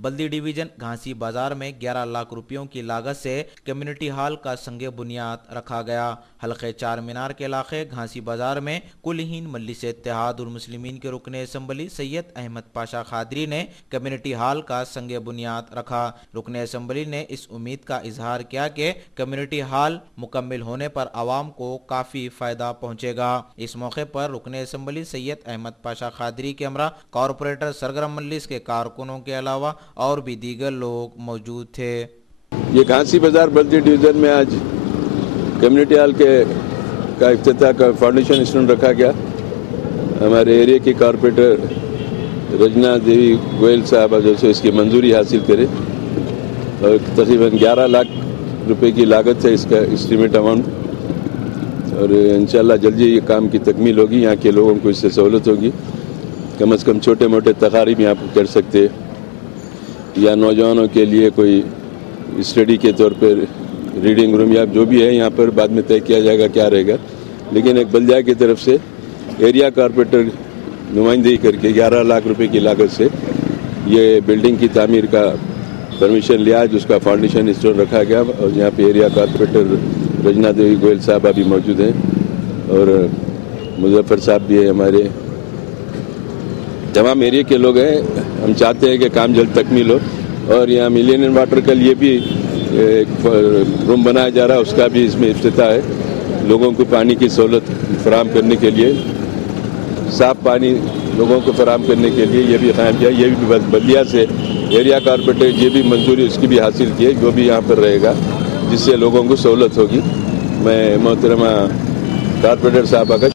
बल्दी division घासी बाजार में 11 लाख रुपयों की लागत से कम्युनिटी हॉल का संगे बुनियाद रखा गया। हल्के चार मीनार के इलाके घासी बाजार में कुलहीन मजलिस इत्तेहाद उल मुस्लिमीन के रुकन असम्बली सैयद अहमद पाशा खादरी ने कम्युनिटी हॉल का संगे बुनियाद रखा। रुकन असम्बली ने इस उम्मीद का इजहार किया कि कम्युनिटी हॉल मुकम्मल होने पर आवाम को काफी फायदा पहुंचेगा। इस मौके पर रुकन असम्बली सैयद अहमद पाशा खादरी के हमरा कॉरपोरेटर सरगरम मजलिस के कारकुनों के अलावा और भी दीगर लोग मौजूद थे। ये घासी बाजार बल्दी डिवीजन में आज कम्युनिटी हॉल का इफ्तिताह का फाउंडेशन स्टोन रखा गया। हमारे एरिया की कॉरपोरेटर रजना देवी गोयल साहब जो से इसकी मंजूरी हासिल करे और तकरीबन 11 लाख रुपए की लागत है इसका एस्टीमेट अमाउंट, और इंशाल्लाह जल्दी ये काम की तकमील होगी। यहाँ के लोगों को इससे सहूलत होगी। कम से कम छोटे मोटे तकारीब यहाँ पर कर सकते, या नौजवानों के लिए कोई स्टडी के तौर पर रीडिंग रूम या जो भी है यहाँ पर बाद में तय किया जाएगा क्या रहेगा। लेकिन एक बल्दिया की तरफ से एरिया कॉरपोरेटर नुमाइंदगी करके 11 लाख रुपए की लागत से ये बिल्डिंग की तामीर का परमिशन लिया, जिसका फाउंडेशन स्टोन रखा गया। और यहाँ पे एरिया कॉरपोरेटर रजना देवी गोयल साहब अभी मौजूद हैं और मुजफ्फर साहब भी है। हमारे तमाम एरिया के लोग हैं। हम चाहते हैं कि काम जल्द तकमील हो। और यहाँ मिलेनियम वाटर का लिए भी एक रूम बनाया जा रहा है, उसका भी इसमें इफ्तिताह है। लोगों को पानी की सहूलत फराहम करने के लिए, साफ पानी लोगों को फराहम करने के लिए ये भी कायम किया। ये भी बल्दिया से एरिया कॉरपोरेटर ये भी मंजूरी उसकी भी हासिल की है, जो भी यहाँ पर रहेगा, जिससे लोगों को सहूलत होगी। मैं मोहतरमा कॉरपोरेटर साहब का